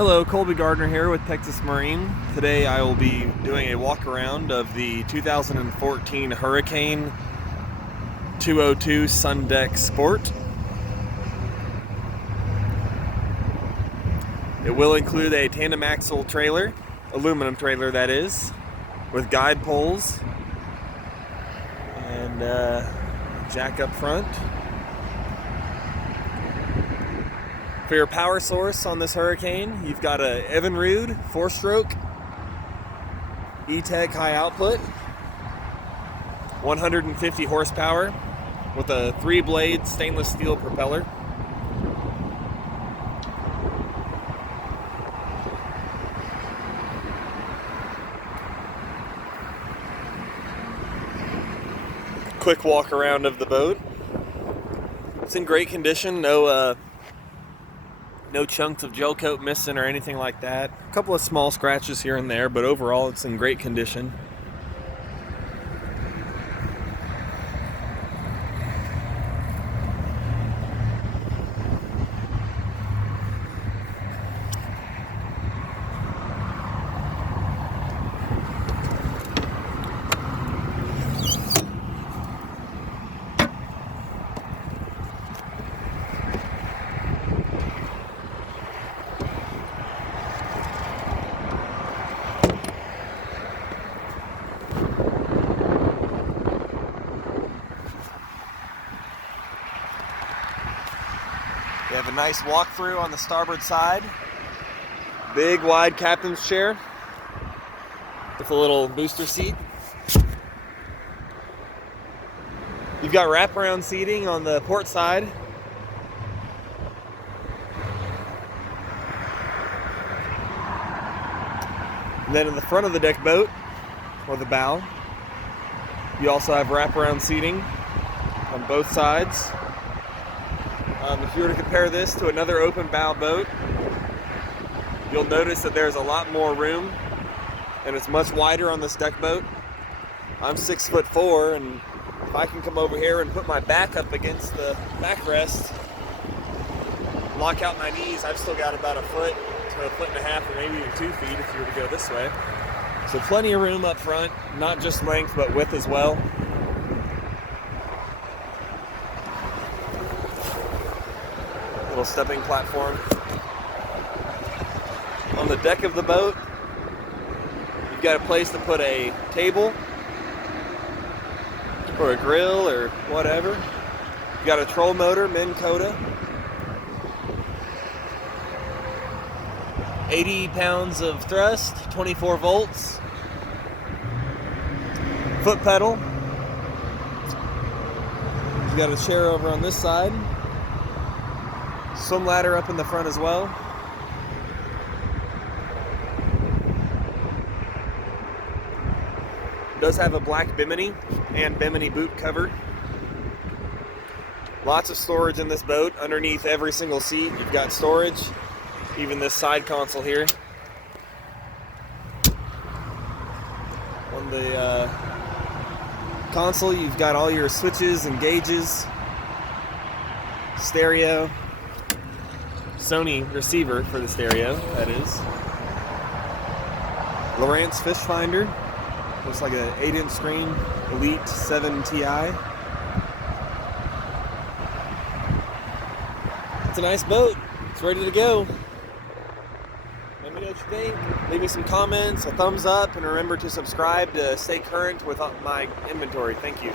Hello, Colby Gardner here with Texas Marine. Today I will be doing a walk around of the 2014 Hurricane 202 Sun Deck Sport. It will include a tandem axle trailer, aluminum trailer that is, with guide poles and jack up front. For your power source on this Hurricane, you've got a Evinrude 4-stroke E-Tech high output, 150 horsepower with a 3-blade stainless steel propeller. Quick walk around of the boat. It's in great condition, no chunks of gel coat missing or anything like that. A couple of small scratches here and there, but overall it's in great condition. We have a nice walkthrough on the starboard side. Big, wide captain's chair with a little booster seat. You've got wraparound seating on the port side. And then in the front of the deck boat, or the bow, you also have wraparound seating on both sides. If you were to compare this to another open bow boat, you'll notice that there's a lot more room and it's much wider on this deck boat. I'm 6'4", and if I can come over here and put my back up against the backrest, lock out my knees, I've still got about a foot to a foot and a half, or maybe even 2 feet if you were to go this way. So plenty of room up front, not just length but width as well. Little stepping platform. On the deck of the boat, you've got a place to put a table or a grill or whatever. You've got a troll motor, Minn Kota. 80 pounds of thrust, 24 volts. Foot pedal. You've got a chair over on this side. Swim ladder up in the front as well. It does have a black bimini and bimini boot cover. Lots of storage in this boat. Underneath every single seat, you've got storage. Even this side console here. On the console, you've got all your switches and gauges. Stereo. Sony receiver for the stereo, that is. Lowrance fish finder. Looks like an 8-inch screen, Elite 7 Ti. It's a nice boat. It's ready to go. Let me know what you think. Leave me some comments, a thumbs up, and remember to subscribe to stay current with my inventory. Thank you.